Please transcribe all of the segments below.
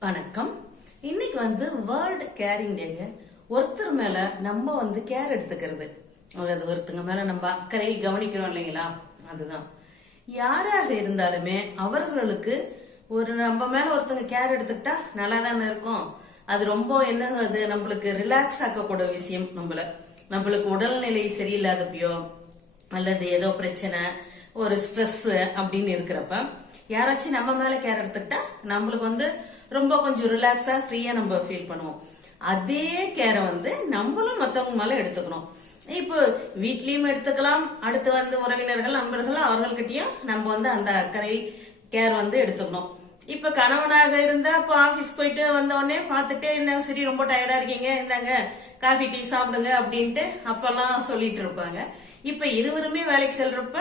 வணக்கம். இன்னைக்கு வந்து வேர்ல்டு கேரிங் டேங்க ஒருத்தர் மேல நம்ம வந்து கேர் எடுத்துக்கிறது. அதாவது ஒருத்தங்க மேல நம்ம அக்கறை கவனிக்கிறோம் இல்லைங்களா? அதுதான். யாராக இருந்தாலுமே அவர்களுக்கு ஒரு நம்ம மேல ஒருத்தங்க கேர் எடுத்துக்கிட்டா நல்லா தானே இருக்கும். அது ரொம்ப என்ன அது? நம்மளுக்கு ரிலாக்ஸ் ஆக்கக்கூடிய விஷயம் நம்மள. நம்மளுக்கு உடல்நிலை சரியில்லாதப்பயோ அல்லது ஏதோ பிரச்சனை ஒரு ஸ்ட்ரெஸ் அப்படின்னு இருக்கிறப்ப யாராச்சும் நம்ம மேல கேர் எடுத்துக்கிட்டா நம்மளுக்கு வந்து ரொம்ப கொஞ்சம் ரிலாக்ஸா ஃப்ரீயா நம்ம ஃபீல் பண்ணுவோம். அதே கேரை வந்து நம்மளும் மற்றவங்க மேல எடுத்துக்கணும். இப்போ வீட்லயும் எடுத்துக்கலாம். அடுத்து வந்து உறவினர்கள் நண்பர்கள் அவர்கள்கிட்டயும் நம்ம வந்து அந்த அக்கறை கேர் வந்து எடுத்துக்கணும். இப்ப கணவனாக இருந்தா இப்போ ஆஃபீஸ் போயிட்டு வந்த உடனே பார்த்துட்டு என்ன சரி ரொம்ப டயர்டா இருக்கீங்க இந்தாங்க காஃபி டீ சாப்பிடுங்க அப்படின்ட்டு அப்பெல்லாம் சொல்லிட்டு இருப்பாங்க. இப்ப இருவருமே வேலைக்கு செல்றப்ப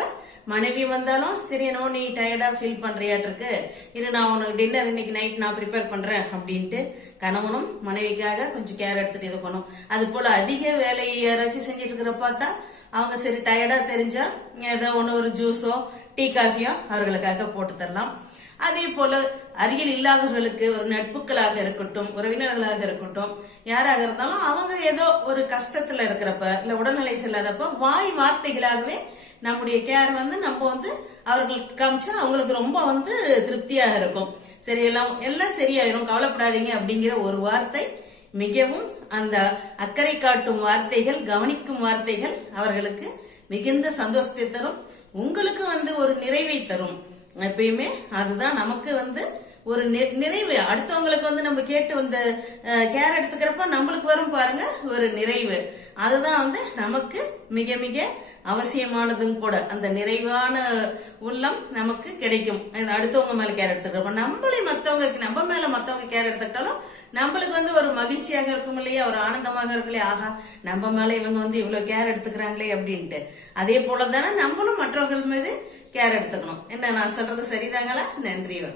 மனைவி வந்தாலும் சரி என்னவோ நீ டயர்டா ஃபீல் பண்றியாட்டு இருக்கு இரு நான் உனக்கு டின்னர் இன்னைக்கு நைட் நான் ப்ரிப்பேர் பண்றேன் அப்படின்ட்டு கணவனும் மனைவிக்காக கொஞ்சம் கேர் எடுத்துட்டு இது பண்ணும். அது போல அதிக வேலையை யாராச்சும் செஞ்சுட்டு இருக்கிற பார்த்தா அவங்க சரி டயர்டா தெரிஞ்சா ஏதோ ஒன்று ஒரு ஜூஸோ டீ காஃபியோ அவர்களுக்காக போட்டு தரலாம். அதே போல அருகில் இல்லாதவர்களுக்கு ஒரு நட்புகளாக இருக்கட்டும் உறவினர்களாக இருக்கட்டும் யாராக இருந்தாலும் அவங்க ஏதோ ஒரு கஷ்டத்துல இருக்கிறப்ப இல்ல உடல்நிலை செல்லாதப்ப வாய் வார்த்தைகளாகவே நம்முடைய கேர் வந்து நம்ம வந்து அவர்களுக்கு காமிச்சா அவங்களுக்கு ரொம்ப வந்து திருப்தியாக இருக்கும். சரி எல்லாம் எல்லாம் சரியாயிரும் கவலைப்படாதீங்க அப்படிங்கிற ஒரு வார்த்தை மிகவும் அந்த அக்கறை காட்டும் வார்த்தைகள் கவனிக்கும் வார்த்தைகள் அவர்களுக்கு மிகுந்த சந்தோஷத்தை தரும் உங்களுக்கு வந்து ஒரு நிறைவை தரும். எப்பயுமே அதுதான் நமக்கு வந்து ஒரு நிறைவு. அடுத்தவங்களுக்கு வந்து நம்ம கேட்டு வந்து கேர் எடுத்துக்கிறப்ப நம்மளுக்கு வரும் பாருங்க ஒரு நிறைவு. அதுதான் வந்து நமக்கு மிக மிக அவசியமானதும் கூட அந்த நிறைவான உள்ளம் நமக்கு கிடைக்கும். அடுத்தவங்க மேல கேர் எடுத்துக்கிறோம் நம்மளே மத்தவங்க நம்ம மேல மத்தவங்க கேர் எடுத்துக்கிட்டாலும் நம்மளுக்கு வந்து ஒரு மகிழ்ச்சியாக இருக்கும் இல்லையா? ஒரு ஆனந்தமாக இருக்கும் இல்லையா? ஆஹா நம்ம மேல இவங்க வந்து இவ்வளவு கேர் எடுத்துக்கிறாங்களே அப்படின்ட்டு. அதே போல தானே நம்மளும் மற்றவர்கள் மீது கேர் எடுத்துக்கணும். என்ன நான் சொல்றது சரிதாங்களா? நன்றி